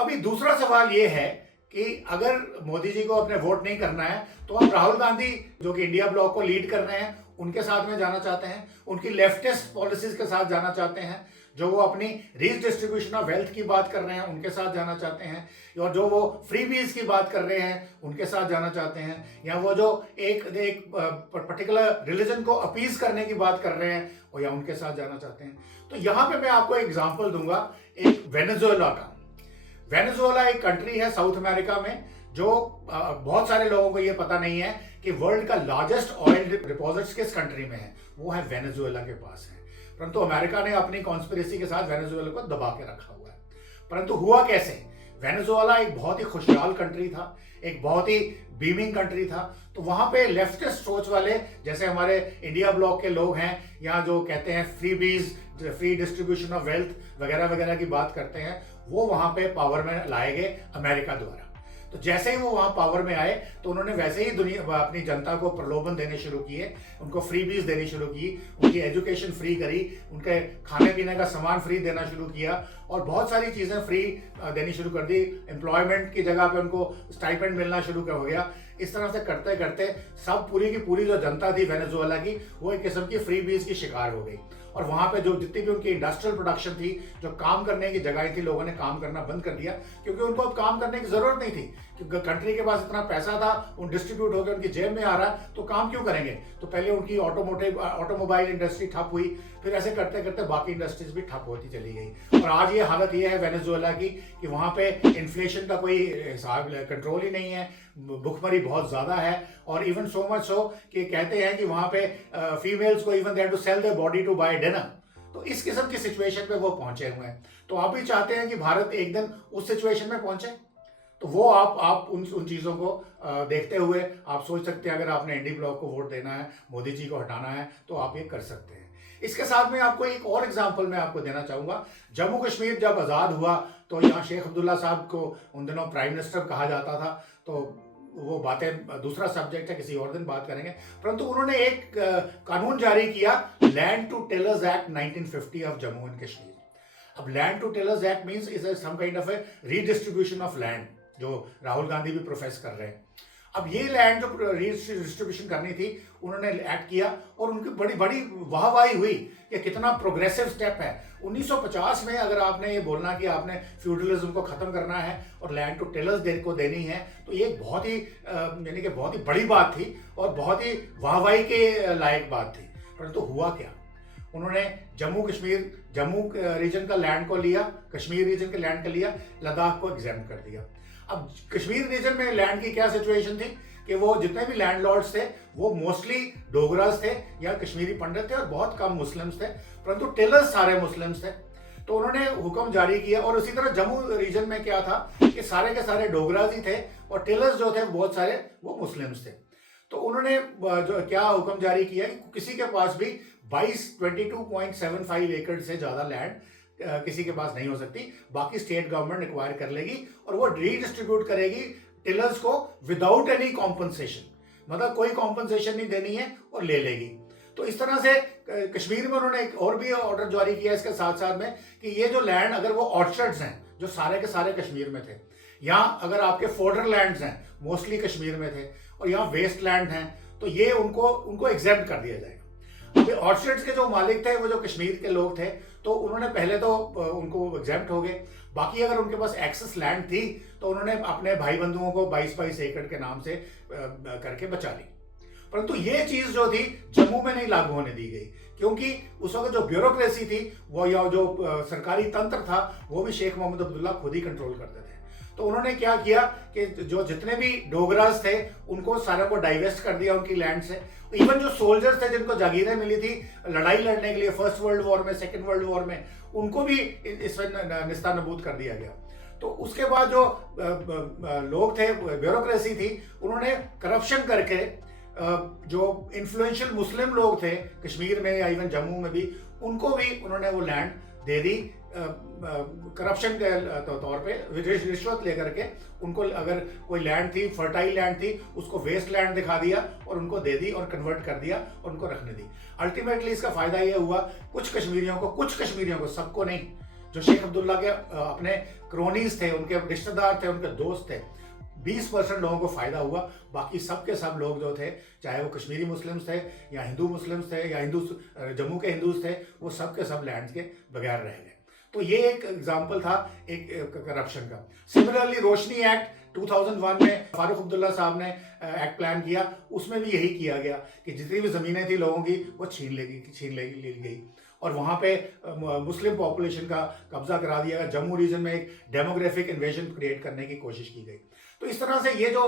अभी दूसरा सवाल ये है कि अगर मोदी जी को अपने वोट नहीं करना है तो आप राहुल गांधी जो कि इंडिया ब्लॉक को लीड कर रहे हैं उनके साथ में जाना चाहते हैं, उनकी लेफ्टिस्ट पॉलिसीज के साथ जाना चाहते हैं, जो वो अपनी रीडिस्ट्रीब्यूशन ऑफ वेल्थ की बात कर रहे हैं उनके साथ जाना चाहते हैं, और जो वो फ्री बीज की बात कर रहे हैं उनके साथ जाना चाहते हैं, या वो जो एक पर्टिकुलर रिलीजन को अपीज करने की बात कर रहे हैं और या उनके साथ जाना चाहते हैं। तो यहाँ पे मैं आपको एग्जाम्पल दूंगा एक वेनेजुएला का। वेनेजुएला एक कंट्री है साउथ अमेरिका में, जो बहुत सारे लोगों को ये पता नहीं है कि वर्ल्ड का लार्जेस्ट ऑयल डिपॉजिट्स किस कंट्री में है, वो है वेनेजुएला के पास है। परंतु अमेरिका ने अपनी कॉन्स्पिरेसी के साथ वेनेजुएला को दबा के रखा हुआ है। परंतु हुआ कैसे? वेनेजुएला एक बहुत ही खुशहाल कंट्री था, एक बहुत ही बीमिंग कंट्री था। तो वहां पे लेफ्टिस्ट सोच वाले, जैसे हमारे इंडिया ब्लॉक के लोग हैं, यहाँ जो कहते हैं फ्री बीज, फ्री डिस्ट्रीब्यूशन ऑफ वेल्थ वगैरह वगैरह की बात करते हैं, वो वहां पे पावर में लाए गए अमेरिका द्वारा। तो जैसे ही वो वहां पावर में आए तो उन्होंने वैसे ही दुनिया अपनी जनता को प्रलोभन देने शुरू किए, उनको फ्री बीज देनी शुरू की, उनकी एजुकेशन फ्री करी, उनके खाने पीने का सामान फ्री देना शुरू किया और बहुत सारी चीजें फ्री देनी शुरू कर दी। एम्प्लॉयमेंट की जगह पे उनको स्टाइपेंड मिलना शुरू हो गया। इस तरह से करते करते सब पूरी की पूरी जो जनता थी वेनेजुएला की, वो एक किस्म की फ्री बीज की शिकार हो गई। और वहां पे जो जितनी भी उनकी इंडस्ट्रियल प्रोडक्शन थी, जो काम करने की जगह थी, लोगों ने काम करना बंद कर दिया, क्योंकि उनको अब काम करने की जरूरत नहीं थी, क्योंकि कंट्री के पास इतना पैसा था, उन डिस्ट्रीब्यूट होकर उनकी जेब में आ रहा, तो काम क्यों करेंगे। तो पहले उनकी ऑटोमोबाइल इंडस्ट्री ठप हुई, फिर ऐसे करते करते बाकी इंडस्ट्रीज भी ठप होती चली गई। और आज ये हालत ये है वेनेजुएला की कि वहां पे इन्फ्लेशन का कोई हिसाब कंट्रोल ही नहीं है, भुखमरी बहुत ज्यादा है। और इवन सो मच सो कि कहते हैं कि वहां पे फीमेल्स को even they have to sell their body to buy dinner. तो इस किस्म की सिचुएशन पे वो पहुंचे हुए हैं। तो आप भी चाहते हैं कि भारत एक दिन उस सिचुएशन में पहुंचे, तो वो आप उन चीज़ों को देखते हुए आप सोच सकते हैं, अगर आपने इंडी ब्लॉक को वोट देना है, मोदी जी को हटाना है, तो आप ये कर सकते हैं। इसके साथ में आपको एक और एग्जांपल मैं आपको देना चाहूँगा। जम्मू कश्मीर जब आज़ाद हुआ तो यहाँ शेख अब्दुल्ला साहब को उन दिनों प्राइम मिनिस्टर कहा जाता था, तो वो बातें दूसरा सब्जेक्ट है, किसी और दिन बात करेंगे। परंतु उन्होंने एक कानून जारी किया, land to tillers act 1950 of Jammu and Kashmir. अब land to tillers act means is some kind of a redistribution of land, जो राहुल गांधी भी प्रोफेस कर रहे हैं। अब ये लैंड जो रीडिस्ट्रीब्यूशन करनी थी, उन्होंने एक्ट किया और उनकी बड़ी बड़ी वाहवाही हुई कि कितना प्रोग्रेसिव स्टेप है। 1950 में अगर आपने ये बोलना कि आपने फ्यूडलिज्म को खत्म करना है और लैंड टू टिलर्स को देनी है, तो ये बहुत ही यानी कि बहुत ही बड़ी बात थी और बहुत ही वाहवाही के लायक बात थी। परंतु हुआ क्या? उन्होंने जम्मू रीजन का लैंड को लिया, कश्मीर रीजन के लैंड का लिया, लद्दाख को एग्जाम कर दिया। अब कश्मीर रीजन में लैंड की क्या सिचुएशन थी कि वो जितने भी लैंडलॉर्ड्स थे वो मोस्टली डोगरास थे या कश्मीरी पंडित थे और बहुत कम मुस्लिम्स थे, परंतु टिलर्स सारे मुस्लिम्स थे। तो उन्होंने हुक्म जारी किया। और उसी तरह जम्मू रीजन में क्या था कि सारे के सारे डोगरास ही थे और टिलर्स जो थे बहुत सारे वो मुस्लिम्स थे। तो उन्होंने जो क्या हुक्म जारी किया कि किसी के पास भी 22.75 एकड़ से ज्यादा लैंड किसी के पास नहीं हो सकती, बाकी स्टेट गवर्नमेंट एक्वायर कर लेगी और वो रीडिस्ट्रीब्यूट करेगी टिलर्स को विदाउट एनी कॉम्पनसेशन, मतलब कोई कॉम्पनसेशन नहीं देनी है और ले लेगी। तो इस तरह से कश्मीर में उन्होंने एक और भी ऑर्डर जारी किया इसके साथ साथ में कि ये जो लैंड, अगर वो ऑर्चर्ड्स हैं जो सारे के सारे कश्मीर में थे, यहाँ अगर आपके फोर्डर लैंड्स हैं मोस्टली कश्मीर में थे और यहाँ वेस्ट लैंड हैं, तो ये उनको एग्जेम्प्ट कर दिया जाएगा। अभी ऑर्चर्ड्स के जो मालिक थे वो जो कश्मीर के लोग थे, तो उन्होंने पहले तो उनको एग्जेम्प्ट हो गए। बाकी अगर उनके पास एक्सेस लैंड थी तो उन्होंने अपने भाई बंधुओं को 22-22 एकड़ के नाम से करके बचा ली। परंतु ये चीज जो थी जम्मू में नहीं लागू होने दी गई, क्योंकि उस वक्त जो ब्यूरोक्रेसी थी वो या जो सरकारी तंत्र था वो भी शेख मोहम्मद अब्दुल्ला खुद ही कंट्रोल करते थे। तो उन्होंने क्या किया कि जो जितने भी डोगरास थे उनको सारे को डाइवेस्ट कर दिया उनकी लैंड से। इवन जो सोल्जर्स थे जिनको जागीरें मिली थी लड़ाई लड़ने के लिए फर्स्ट वर्ल्ड वॉर में, सेकेंड वर्ल्ड वॉर में, उनको भी इसमें निस्ता नबूद कर दिया गया। तो उसके बाद जो लोग थे, ब्यूरोक्रेसी थी, उन्होंने करप्शन करके जो इन्फ्लुएंशियल मुस्लिम लोग थे कश्मीर में या इवन जम्मू में भी, उनको भी उन्होंने वो लैंड दे दी करप्शन के तौर पे, रिश्वत लेकर के। उनको अगर कोई लैंड थी, फर्टाइल लैंड थी, उसको वेस्ट लैंड दिखा दिया और उनको दे दी और कन्वर्ट कर दिया और उनको रखने दी। अल्टीमेटली इसका फायदा ये हुआ कुछ कश्मीरियों को, सबको नहीं, जो शेख अब्दुल्ला के अपने क्रोनीज थे, उनके रिश्तेदार थे, उनके दोस्त थे, 20% लोगों को फायदा हुआ। बाकी सब के सब लोग जो थे, चाहे वो कश्मीरी मुस्लिम्स थे या हिंदू मुस्लिम्स थे या हिंदू जम्मू के हिंदूज थे, वो सब के सब लैंड के बगैर रह गए। तो ये एक एग्जाम्पल था एक करप्शन का। सिमिलरली रोशनी एक्ट 2001 में फारूक अब्दुल्ला साहब ने एक्ट प्लान किया, उसमें भी यही किया गया कि जितनी भी ज़मीनें थी लोगों की वो छीन ली गई और वहाँ पे मुस्लिम पॉपुलेशन का कब्जा करा दिया गया। जम्मू रीजन में एक डेमोग्राफिक इन्वेजन क्रिएट करने की कोशिश की गई। तो इस तरह से ये जो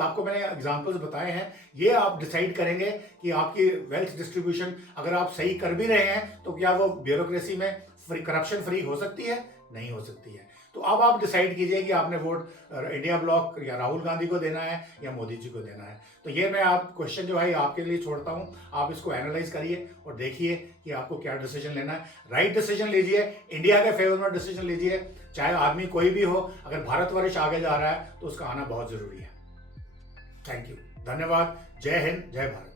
आपको मैंने एग्जांपल्स बताए हैं, ये आप डिसाइड करेंगे कि आपकी वेल्थ डिस्ट्रीब्यूशन अगर आप सही कर भी रहे हैं तो क्या वो ब्यूरोक्रेसी में करप्शन फ्री हो सकती है? नहीं हो सकती है। तो अब आप डिसाइड कीजिए कि आपने वोट इंडिया ब्लॉक या राहुल गांधी को देना है या मोदी जी को देना है। तो ये मैं आप क्वेश्चन जो है आपके लिए छोड़ता हूँ, आप इसको एनालाइज करिए और देखिए कि आपको क्या डिसीजन लेना है। राइट डिसीजन लीजिए, इंडिया के फेवर में डिसीजन लीजिए, चाहे आदमी कोई भी हो। अगर भारतवर्ष आगे जा रहा है तो उसका आना बहुत जरूरी है। थैंक यू, धन्यवाद, जय हिंद, जय भारत।